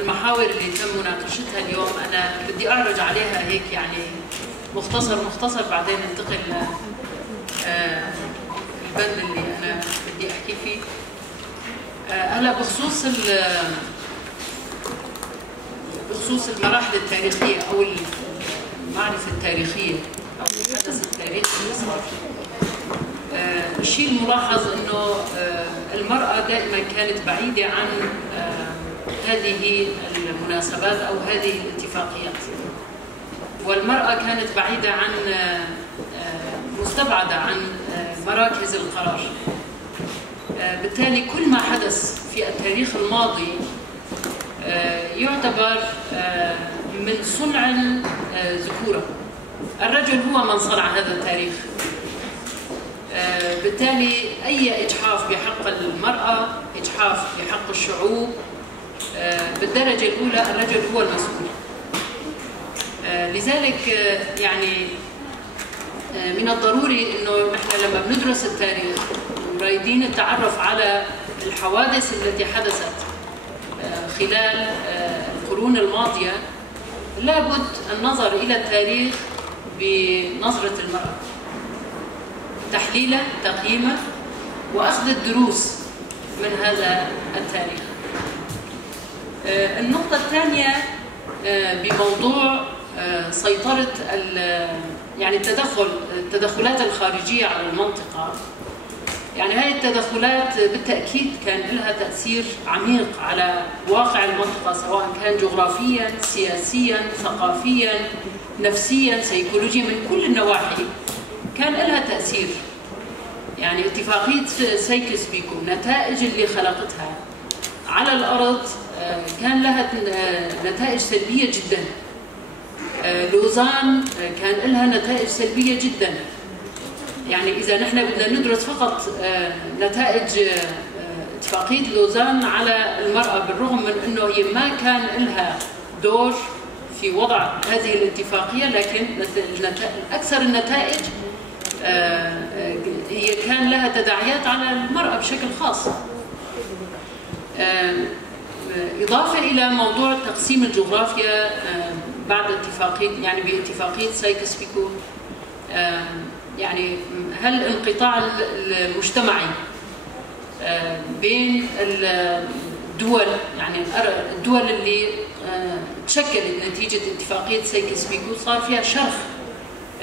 المحاور اللي تم مناقشتها اليوم أنا بدي أعرج عليها هيك يعني مختصر بعدين ننتقل البند اللي أنا بدي أحكي فيه. هلا بخصوص المراحل التاريخية أو المعرفة التاريخية أو الحدث التاريخي اللي صار. الشيء الملاحظ إنه المرأة دائما كانت بعيدة عن هذه المناسبات أو هذه الاتفاقيات، والمرأة كانت بعيدة عن مستبعدة عن مراكز القرار. بالتالي كل ما حدث في التاريخ الماضي يعتبر من صنع الذكورة. الرجل هو من صنع هذا التاريخ. بالتالي أي إجحاف بحق المرأة إجحاف بحق الشعوب بالدرجة الأولى الرجل هو المسؤول. لذلك يعني من الضروري أنه نحن لما بندرس التاريخ رايدين التعرف على الحوادث التي حدثت خلال القرون الماضية، لابد النظر إلى التاريخ بنظرة المرأة، تحليله، تقييمه، وأخذ الدروس من هذا التاريخ. النقطة الثانية بموضوع سيطرة يعني التدخلات الخارجية على المنطقة. يعني هذه التدخلات بالتأكيد كان لها تأثير عميق على واقع المنطقة، سواء كان جغرافيا، سياسيا، ثقافيا، نفسيا، سيكولوجيا، من كل النواحي كان لها تأثير. يعني اتفاقية سايكس بيكو النتائج اللي خلقتها على الأرض كان لها نتائج سلبية جدا. لوزان كان لها نتائج سلبية جدا. يعني إذا نحن بدنا ندرس فقط نتائج اتفاقية لوزان على المرأة، بالرغم من أنه هي ما كان لها دور في وضع هذه الاتفاقية، لكن أكثر النتائج هي كان لها تداعيات على المرأة بشكل خاص. إضافة إلى موضوع تقسيم الجغرافيا بعد اتفاقية، يعني باتفاقية سايكس بيكو، يعني هل الانقطاع المجتمعي بين الدول، يعني الدول اللي تشكلت نتيجة اتفاقية سايكس بيكو صار فيها شرخ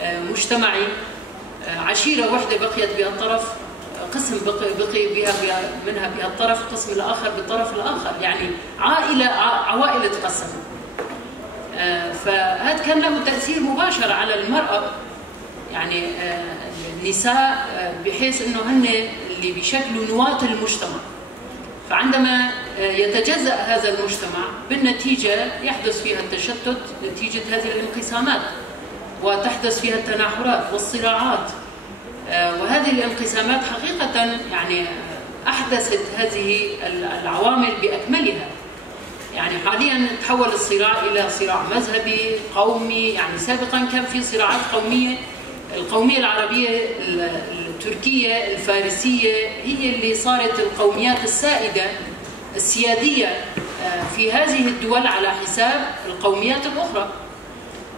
مجتمعي. عشيرة واحدة بقيت بهالطرف، قسم بقي منها بهالطرف، قسم الآخر بالطرف الآخر، يعني عوائل تقسمت. فهذا كان له تأثير مباشر على المرأة، يعني النساء، بحيث انه هن اللي بيشكلوا نواة المجتمع. فعندما يتجزأ هذا المجتمع بالنتيجة يحدث فيها التشتت نتيجة هذه الانقسامات، وتحدث فيها التناحرات والصراعات. وهذه الانقسامات حقيقة يعني أحدثت هذه العوامل بأكملها. يعني حاليا تحول الصراع إلى صراع مذهبي قومي. يعني سابقا كان في صراعات قومية، القومية العربية التركية الفارسية هي اللي صارت القوميات السائدة السيادية في هذه الدول على حساب القوميات الأخرى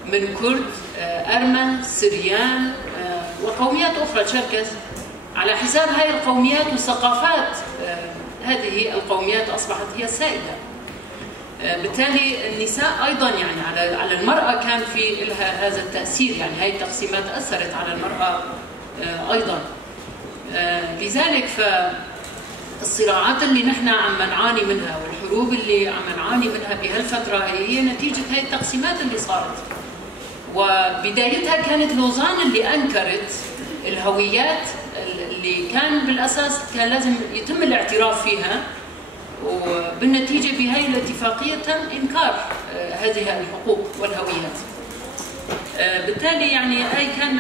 من كرد، أرمن، سريان، وقوميات أخرى، تشركس، على حساب هذه القوميات وثقافات هذه القوميات أصبحت هي السائدة. بالتالي النساء أيضا يعني على المرأة كان في لها هذا التأثير. يعني هذه التقسيمات أثرت على المرأة أيضا. لذلك فالصراعات اللي نحن عم نعاني منها والحروب اللي عم نعاني منها بهالفترة هي نتيجة هذه التقسيمات اللي صارت. وبدايتها كانت لوزان اللي أنكرت الهويات اللي كان بالأساس كان لازم يتم الاعتراف فيها، وبالنتيجة بهذه الاتفاقية تم إنكار هذه الحقوق والهويات. بالتالي يعني هاي كان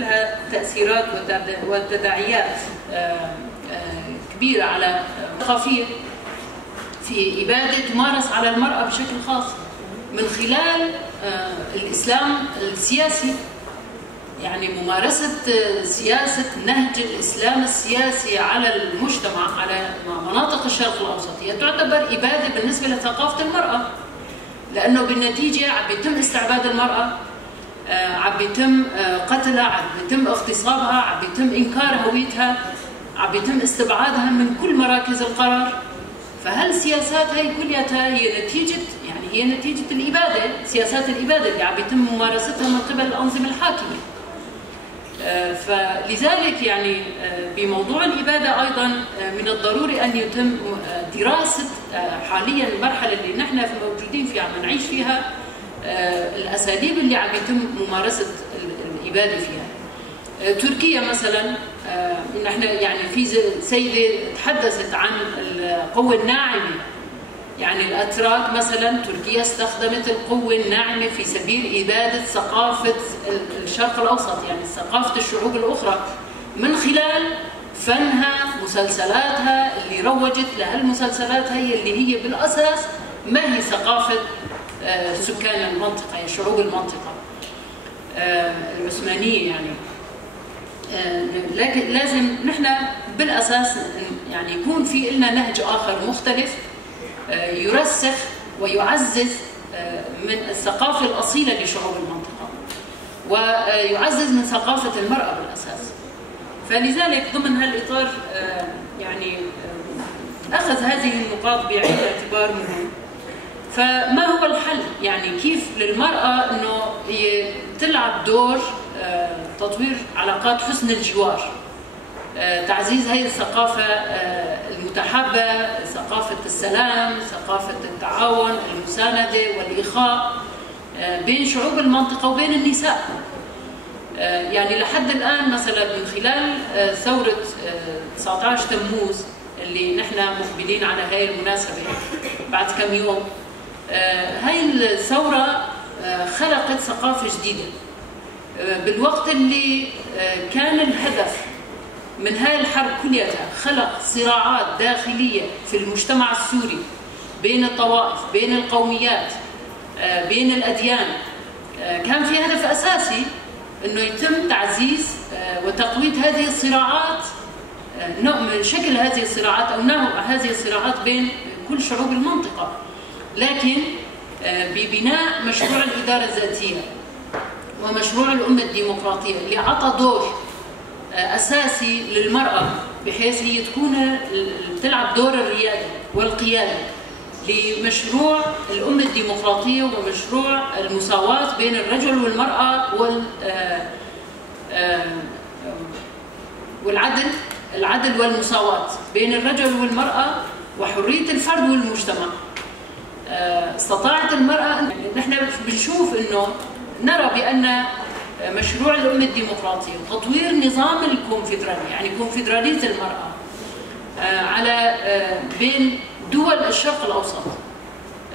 لها تأثيرات وتداعيات كبيرة على الثقافية في إبادة تمارس على المرأة بشكل خاص من خلال الإسلام السياسي. يعني ممارسة سياسة نهج الإسلام السياسي على المجتمع على مناطق الشرق الأوسط هي تعتبر إبادة بالنسبة لثقافة المرأة، لأنه بالنتيجة عم بيتم استعباد المرأة، عم بيتم قتلها، عم بيتم اغتصابها، عم بيتم إنكار هويتها، عم بيتم استبعادها من كل مراكز القرار. فهالسياسات هي كلها هي نتيجة الإبادة، سياسات الإبادة اللي عم بيتم ممارستها من قبل الأنظمة الحاكمة. فلذلك يعني بموضوع الإبادة أيضا من الضروري أن يتم دراسة حاليا المرحلة اللي نحن موجودين فيها عم نعيش فيها الأساليب اللي عم يتم ممارسة الإبادة فيها. تركيا مثلا نحن يعني في سيدة تحدثت عن القوة الناعمة، يعني الأتراك مثلا تركيا استخدمت القوة الناعمة في سبيل إبادة ثقافة الشرق الأوسط، يعني ثقافة الشعوب الأخرى من خلال فنها، مسلسلاتها اللي روجت لها. المسلسلات هي اللي هي بالأساس ما هي ثقافة سكان المنطقة، شعوب المنطقة العثمانية يعني. لكن لازم نحن بالأساس يعني يكون في لنا نهج آخر مختلف يرسخ ويعزز من الثقافة الأصيلة لشعوب المنطقة، ويعزز من ثقافة المرأة بالأساس. فلذلك ضمن هالإطار يعني أخذ هذه النقاط بعين الاعتبار مهم. فما هو الحل؟ يعني كيف للمرأة أنه تلعب دور تطوير علاقات حسن الجوار، تعزيز هذه الثقافة المتحابة، ثقافة السلام، ثقافة التعاون، المساندة والإخاء بين شعوب المنطقة وبين النساء. يعني لحد الآن مثلا من خلال ثورة 19 تموز اللي نحن مقبلين على هاي المناسبة بعد كم يوم، هاي الثورة خلقت ثقافة جديدة بالوقت اللي كان الهدف من هاي الحرب كلها خلق صراعات داخلية في المجتمع السوري بين الطوائف، بين القوميات، بين الأديان. كان في هدف أساسي أنه يتم تعزيز وتقويض هذه الصراعات، من شكل هذه الصراعات أو نوع هذه الصراعات بين كل شعوب المنطقة، لكن ببناء مشروع الإدارة الذاتية ومشروع الأمة الديمقراطية اللي عطى دور أساسي للمرأة بحيث هي تكون تلعب دور الريادة والقيادة لمشروع الأمة الديمقراطية ومشروع المساواة بين الرجل والمرأة والعدل والمساواة بين الرجل والمرأة وحرية الفرد والمجتمع. استطاعت المرأة، نحن بنشوف أنه نرى بأن مشروع الأمة الديمقراطية وتطوير نظام الكونفدرالية، يعني كونفدرالية المرأة على بين دول الشرق الأوسط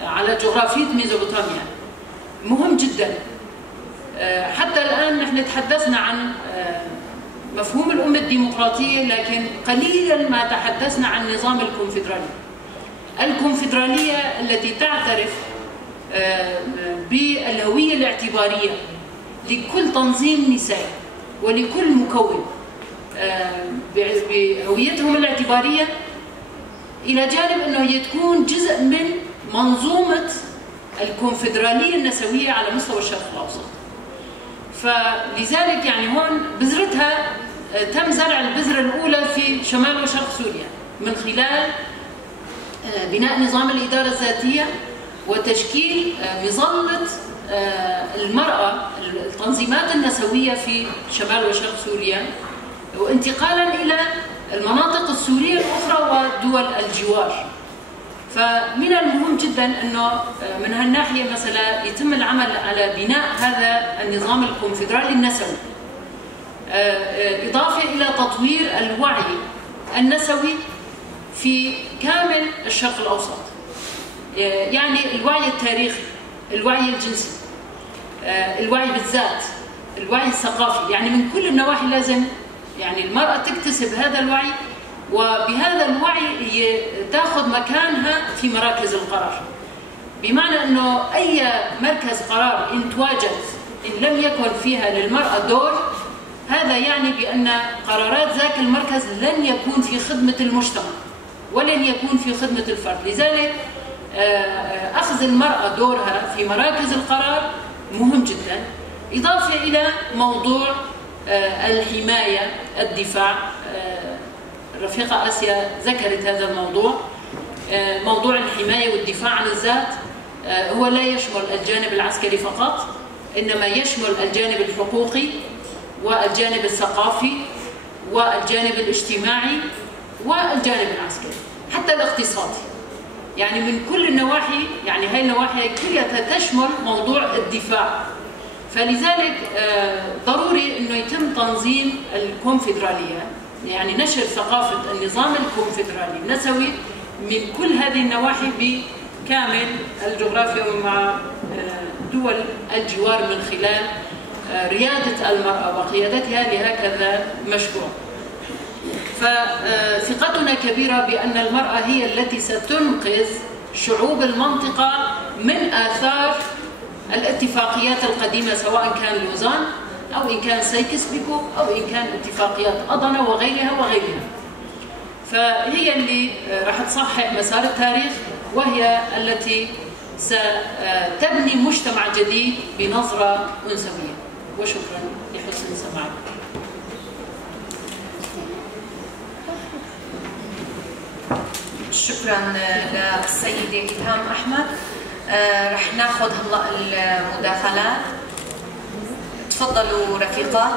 على جغرافية ميزوبوتاميا مهم جدا. حتى الآن نحن تحدثنا عن مفهوم الأمة الديمقراطية، لكن قليلا ما تحدثنا عن نظام الكونفدرالية التي تعترف بالهوية الاعتبارية لكل تنظيم نسائي ولكل مكون بهويتهم الاعتبارية، إلى جانب أنه هي تكون جزء من منظومة الكونفدرالية النسوية على مستوى الشرق الأوسط. فلذلك يعني هون بذرتها تم زرع البذرة الأولى في شمال وشرق سوريا من خلال بناء نظام الإدارة الذاتية وتشكيل مظلة المرأة، التنظيمات النسوية في شمال وشرق سوريا، وانتقالا إلى المناطق السورية الأخرى ودول الجوار. فمن المهم جدا أنه من هالناحية مثلا يتم العمل على بناء هذا النظام الكونفدرالي النسوي، إضافة إلى تطوير الوعي النسوي في كامل الشرق الأوسط، يعني الوعي التاريخي، الوعي الجنسي، الوعي بالذات، الوعي الثقافي، يعني من كل النواحي لازم يعني المرأة تكتسب هذا الوعي، وبهذا الوعي هي تأخذ مكانها في مراكز القرار. بمعنى أنه أي مركز قرار إن تواجد إن لم يكن فيها للمرأة دور هذا يعني بأن قرارات ذاك المركز لن يكون في خدمة المجتمع ولن يكون في خدمة الفرد. لذلك أخذ المرأة دورها في مراكز القرار مهم جدا، إضافة إلى موضوع الحماية الدفاع. الرفيقة آسيا ذكرت هذا الموضوع. موضوع الحماية والدفاع عن الذات هو لا يشمل الجانب العسكري فقط، إنما يشمل الجانب الحقوقي والجانب الثقافي والجانب الاجتماعي والجانب العسكري حتى الاقتصادي. يعني من كل النواحي، يعني هاي النواحي كلها تشمل موضوع الدفاع. فلذلك ضروري انه يتم تنظيم الكونفدرالية، يعني نشر ثقافة النظام الكونفدرالي النسوي من كل هذه النواحي بكامل الجغرافيا ومع دول الجوار من خلال ريادة المرأة وقيادتها لهكذا مشروع. فثقتنا كبيرة بأن المرأة هي التي ستنقذ شعوب المنطقة من آثار الاتفاقيات القديمة، سواء كان لوزان أو إن كان سايكس بيكو أو إن كان اتفاقيات أضنا وغيرها وغيرها. فهي اللي راح تصحح مسار التاريخ، وهي التي ستبني مجتمع جديد بنظرة أنثوية. وشكرا لحسن سماعكم. شكرا للسيدة إلهام أحمد. رح ناخذ هلا المداخلات. تفضلوا رفيقات.